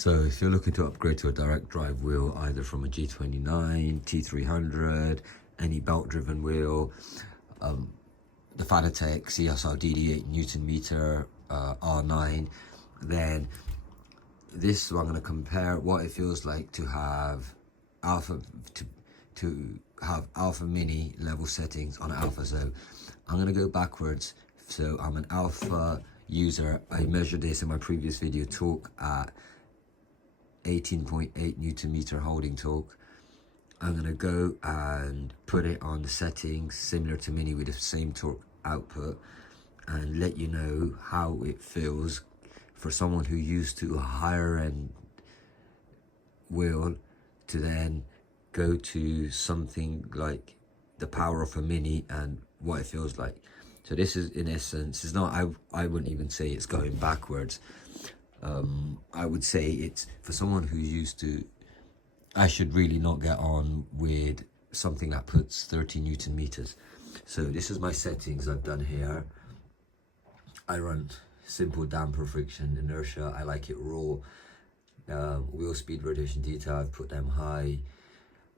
So if you're looking to upgrade to a direct drive wheel, either from a G29, T300, any belt driven wheel, the Fanatec CSR DD8 Newton meter R9, then this I'm going to compare what it feels like to have Alpha to have Alpha Mini level settings on Alpha. So I'm going to go backwards. So I'm an Alpha user. I measured this in my previous video, torque at 18.8 Newton meter holding torque. I'm going to go and put it on the settings similar to Mini with the same torque output and let you know how it feels for someone who used to a higher end wheel to then go to something like the power of a Mini and what it feels like. So this is, in essence, it's not, I wouldn't even say it's going backwards. I would say it's for someone who's used to, I should really not get on with something that puts 30 Newton meters. So this is my settings I've done here. I run simple damper, friction, inertia. I like it raw. Wheel speed, rotation detail, I've put them high.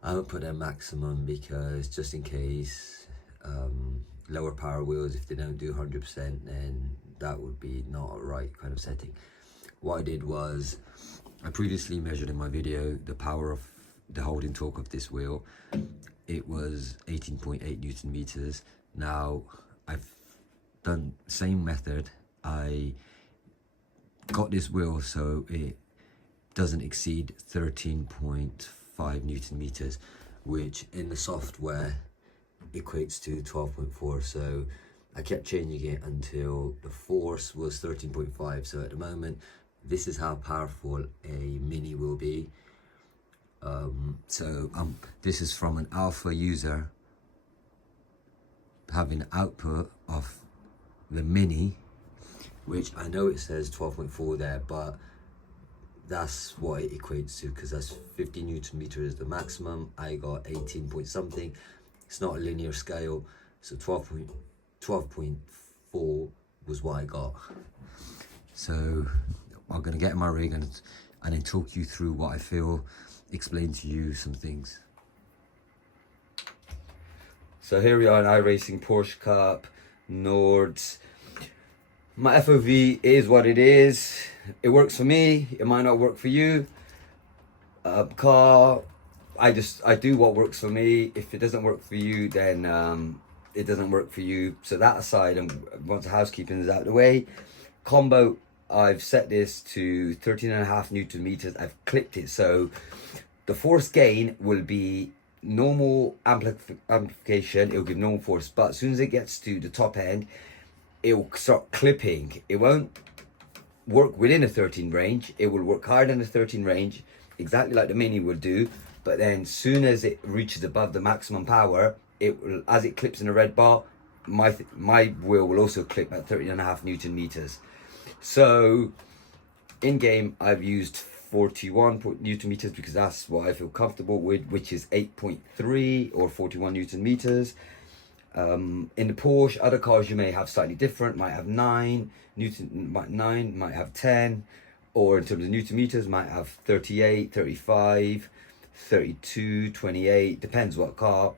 I would put them maximum because just in case lower power wheels, if they don't do 100%, then that would be not a right kind of setting. What I did was I previously measured in my video the power of the holding torque of this wheel. It was 18.8 Newton meters. Now I've done same method. I got this wheel so it doesn't exceed 13.5 Newton meters, which in the software equates to 12.4. So I kept changing it until the force was 13.5. So at the moment, this is how powerful a Mini will be. This is from an Alpha user having output of the Mini, which I know it says 12.4 there, but that's what it equates to because that's 50 Newton meter is the maximum. I got 18 point something. It's not a linear scale, so 12.4 was what I got. So I'm going to get in my rig and then talk you through what I feel, explain to you some things. So here we are in iRacing Porsche Cup, NORDS. My FOV is what it is. It works for me, it might not work for you. Car, I do what works for me. If it doesn't work for you, then it doesn't work for you. So that aside, and once the housekeeping is out of the way, combo, I've set this to 13.5 Newton meters. I've clipped it so the force gain will be normal amplification. It'll give normal force, but as soon as it gets to the top end, it will start clipping. It won't work within a 13 range. It will work higher than the 13 range, exactly like the Mini will do. But then soon as it reaches above the maximum power, it will, as it clips in a red bar, my wheel will also clip at 13.5 Newton meters. So in game, I've used 41 Newton meters because that's what I feel comfortable with, which is 8.3 or 41 Newton meters. In the Porsche, other cars you may have slightly different, might have 9 Newton, might have 10, or in terms of Newton meters, might have 38, 35, 32, 28, depends what car.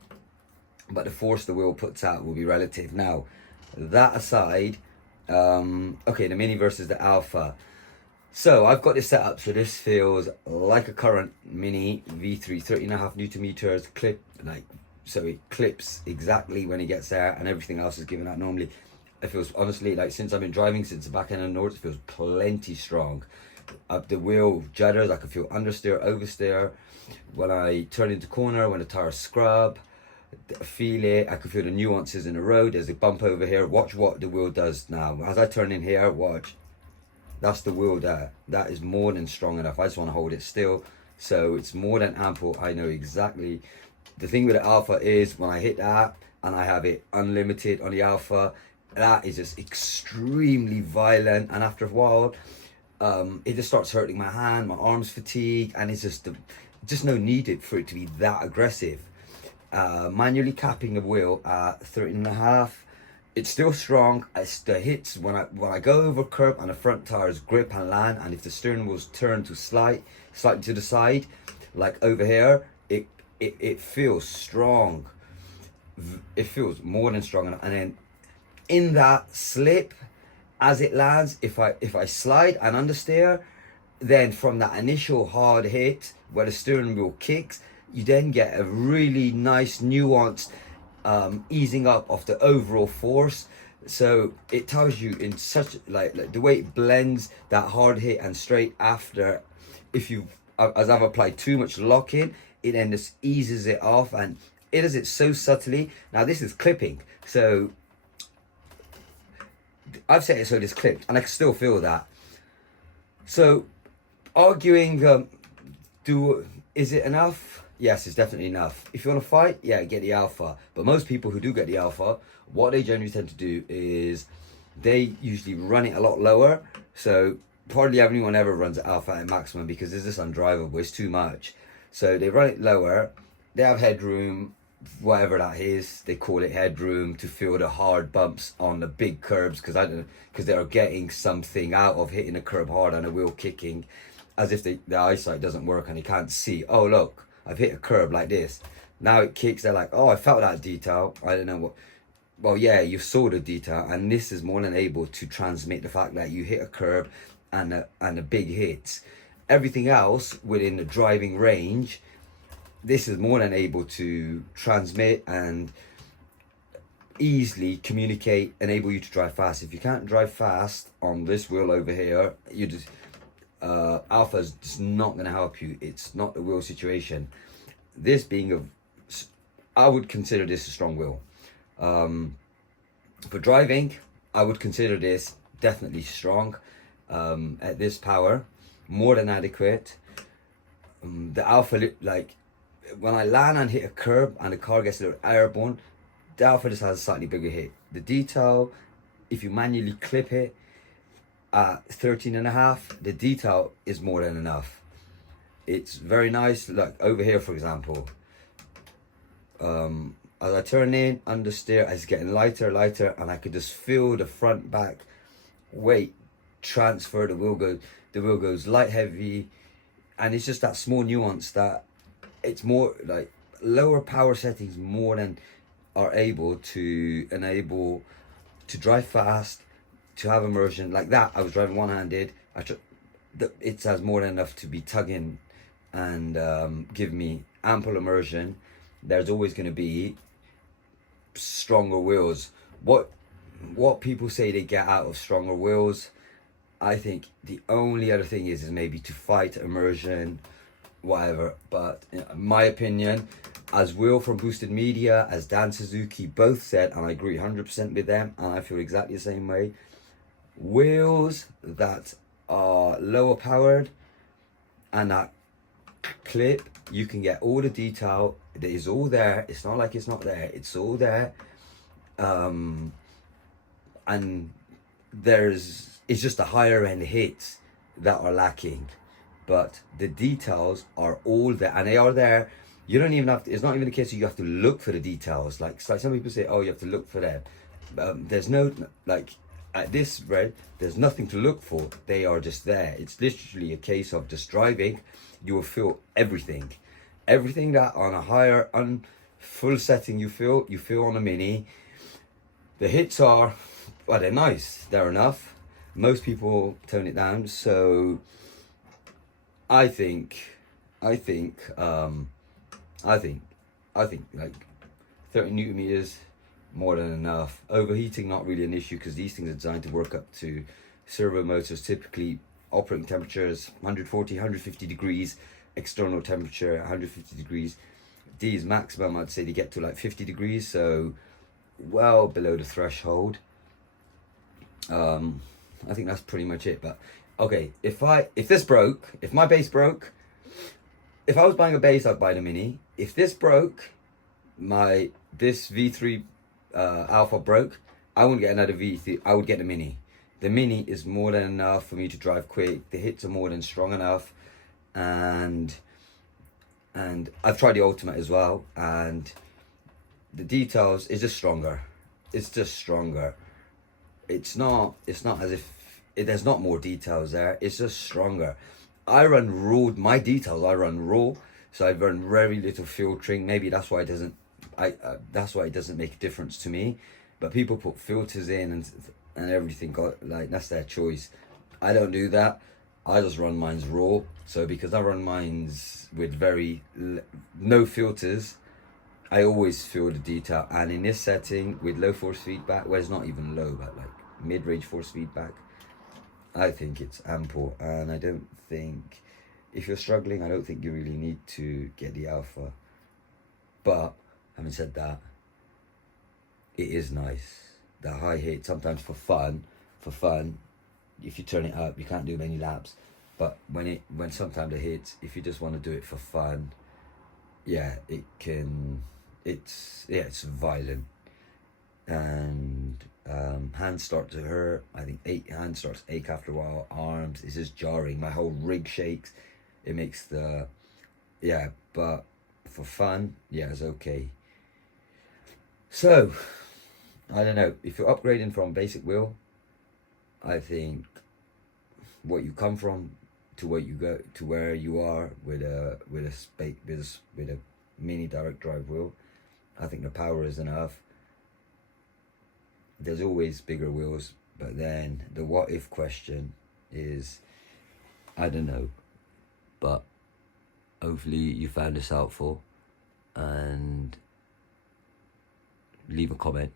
But the force the wheel puts out will be relative. Now, that aside, okay, the Mini versus the Alpha. So I've got this set up so this feels like a current Mini V3, 13.5 Newton meters, clip, like, so it clips exactly when it gets there and everything else is given out normally. It feels, honestly, like since I've been driving, since the back end of NORDS, it feels plenty strong. Up the wheel judders, I can feel understeer, oversteer. When I turn into corner, when the tires scrub, I feel it. I can feel the nuances in the road. There's a bump over here. Watch what the wheel does now. As I turn in here, watch. That's the wheel there. That is more than strong enough. I just want to hold it still. So it's more than ample. I know exactly. The thing with the Alpha is when I hit that and I have it unlimited on the Alpha, that is just extremely violent. And after a while, it just starts hurting my hand, my arms fatigue, and it's just no need for it to be that aggressive. Manually capping the wheel at 13.5 it's still strong. It's the hits when I go over curb and the front tires grip and land, and if the steering wheel's turned to slightly to the side, like over here, it feels strong. It feels more than strong. And then in that slip, as it lands, if I slide and understeer, then from that initial hard hit where the steering wheel kicks, you then get a really nice nuanced easing up of the overall force. So it tells you in such like the way it blends that hard hit and straight after, if you as I've applied too much lock in, it then just eases it off, and it does it so subtly. Now this is clipping, so I've set it so it's clipped and I can still feel that. So arguing is it enough? Yes, it's definitely enough. If you want to fight, yeah, get the Alpha. But most people who do get the Alpha, what they generally tend to do is they usually run it a lot lower. So hardly anyone ever runs Alpha at maximum because it's just undrivable. It's too much. So they run it lower. They have headroom, whatever that is. They call it headroom to feel the hard bumps on the big curbs because they are getting something out of hitting a curb hard and a wheel kicking, as if their eyesight doesn't work and they can't see. Oh look, I've hit a curb like this. Now it kicks. They're like, oh, I felt that detail. I don't know what. Well, yeah, you saw the detail, and this is more than able to transmit the fact that you hit a curb and a big hit. Everything else within the driving range, this is more than able to transmit and easily communicate, enable you to drive fast. If you can't drive fast on this wheel over here, you just Alpha's just not going to help you. It's not the wheel situation. This being I would consider this a strong wheel. For driving, I would consider this definitely strong. At this power, more than adequate. The Alpha, like when I land and hit a curb and the car gets a little airborne, the Alpha just has a slightly bigger hit. The detail, if you manually clip it at 13.5, the detail is more than enough. It's very nice. Like over here, for example, as I turn in, understeer, it's getting lighter, and I could just feel the front back weight transfer. The wheel goes light, heavy, and it's just that small nuance that it's more like lower power settings more than are able to enable to drive fast, to have immersion like that. I was driving one-handed. It has more than enough to be tugging and give me ample immersion. There's always going to be stronger wheels. What people say they get out of stronger wheels, I think the only other thing is maybe to fight immersion, whatever. But in my opinion, as Will from Boosted Media, as Dan Suzuki both said, and I agree 100% with them, and I feel exactly the same way, wheels that are lower powered and that clip, you can get all the detail. It is all there. It's not like it's not there. It's all there. And it's just the higher end hits that are lacking, but the details are all there, and they are there. You don't even have to, it's not even the case that you have to look for the details. Like some people say, oh, you have to look for them. There's no, like at this red, there's nothing to look for. They are just there. It's literally a case of just driving. You will feel everything that on a higher full setting you feel on a Mini. The hits are, well, they're nice. They're enough. Most people tone it down. So I think like 30 Newton meters, more than enough. Overheating, not really an issue because these things are designed to work up to servo motors, typically operating temperatures 140, 150 degrees, external temperature 150 degrees. These maximum, I'd say they get to like 50 degrees, so well below the threshold. I think that's pretty much it. But okay, if my base broke, if I was buying a base, I'd buy the Mini. If this broke, this V3 Alpha broke, I wouldn't get another V3. I would get the Mini. The Mini is more than enough for me to drive quick. The hits are more than strong enough, and I've tried the Ultimate as well, and the details is just stronger. it's just stronger. It's not as if there's not more details there. It's just stronger. I run raw. My details, I run raw, so I run very little filtering. Maybe that's why it doesn't. That's why it doesn't make a difference to me. But people put filters in and everything. Like, that's their choice. I don't do that. I just run mine's raw. So because I run mine's with no filters, I always feel the detail. And in this setting with low force feedback, well, it's not even low, but like mid-range force feedback, I think it's ample. And I don't think, if you're struggling, I don't think you really need to get the alpha. But having said that, it is nice. The high hit, sometimes for fun, if you turn it up, you can't do many laps. But when sometimes it hits, if you just want to do it for fun, yeah, it's violent. And hands start to hurt. I think hands starts to ache after a while. Arms, it's just jarring. My whole rig shakes. It makes but for fun, yeah, it's okay. So, I don't know, if you're upgrading from basic wheel, I think what you come from to where you go to where you are with a mini direct drive wheel, I think the power is enough. There's always bigger wheels, but then the what if question is, I don't know. But hopefully you found this helpful, and leave a comment.